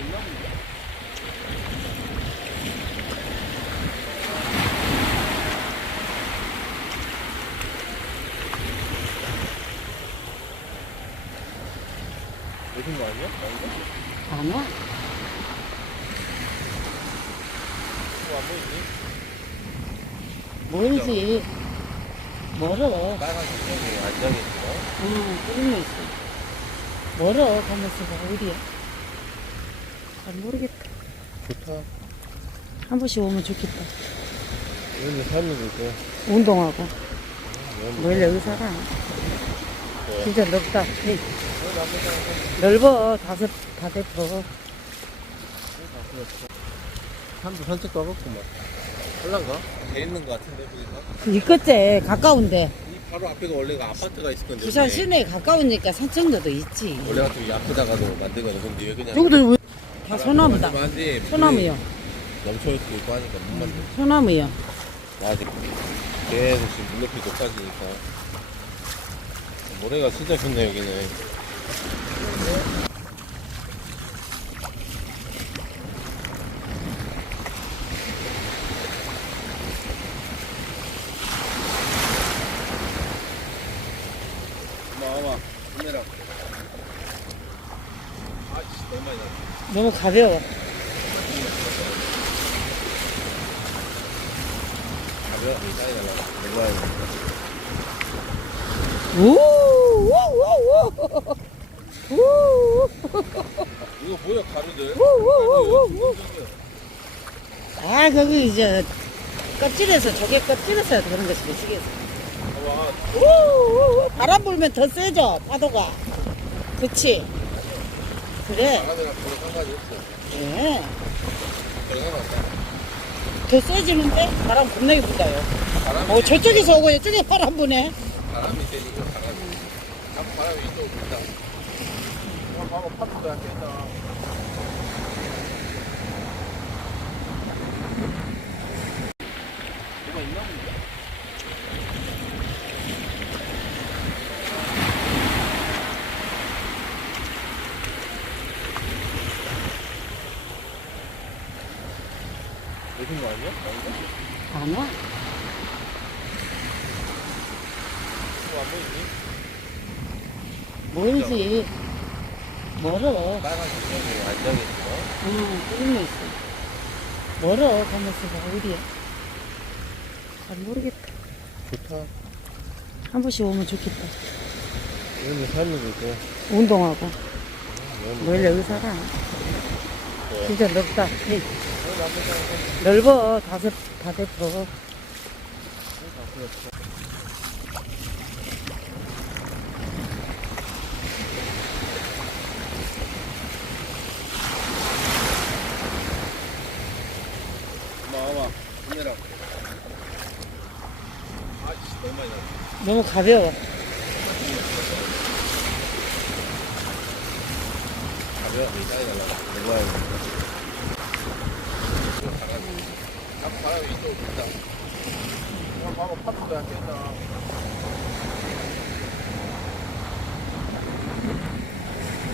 있나 본데? 내린 거 아니야? 아닌가? 안 와? 또안 보이니? 멀지. 멀어. 빨간 안장이 있어. 응, 끓이고 있어. 멀어, 가면서 봐, 어디야? 잘 모르겠다. 좋다. 한 번씩 오면 좋겠다. 여기 사람도 있고. 운동하고. 여기 살아? 네. 진짜 넓다. 넓어. 다, 세, 다 대포. 산도 산책 가겠구만. 할란가? 돼 있는 거 같은데, 거기서? 그 이끝에 가까운데. 이 바로 앞에가 원래가 아파트가 있을 건데. 부산. 시내에 가까우니까 산책로도 있지. 원래 같으면 이 앞에다가도 만들거든. 근데 왜 그냥. 왜? 다 소나무다. 소나무요. 넘쳐올 수도 있고 하니까 못 만들. 소나무요. 아직 계속 지금 물높이 높아지니까. 모래가 진짜 좋네, 여기는. 엄마, 엄마, 힘내라. 아, 씨, 너무 많이 나. 너무 가벼워. 가벼워, 이 사이 달라. 내가 우, 우, 우, 우. 우, 이거 뭐야, 가루들? 우, 우, 우, 우. 아, 거기 이제 껍질에서 조개 껍질에서 그런 것이 미치겠어. 봐봐, 우, 우, 우. 바람 불면 더 세져 파도가. 그치? 그래. 없어. 예. 더 세지는데 바람 겁나게. 바람이, 어 저쪽에서 오고 이쪽에 바람 부네. 바람이 세니까 바람이. 자꾸 바람이 이쪽으로 분다. 어, 봐봐, 파도가 깼다. 뭐가 있나 본데? 내린 거 아니야? 아닌가? 안 와? 또안 보이니? 멀지. 멀어. 빨간 주먹이 안장이 있어. 응, 끓이고 있어. 멀어 가면서 봐, 어디야? 잘 모르겠다. 좋다. 한 번씩 오면 좋겠다. 여기 사람도 있고. 운동하고. 여기 살아? 네. 진짜 넓다. 나쁘지 않고. 넓어. 다, 세, 다 대포. 엄마, 엄마, 힘내라. 아, 씨, 너무 많이 나. 너무 가벼워. 가벼워, 이 사이 달라. 내가 이거 바람이. 이쪽으로 분다. 어, 봐봐, 파도가 깼다.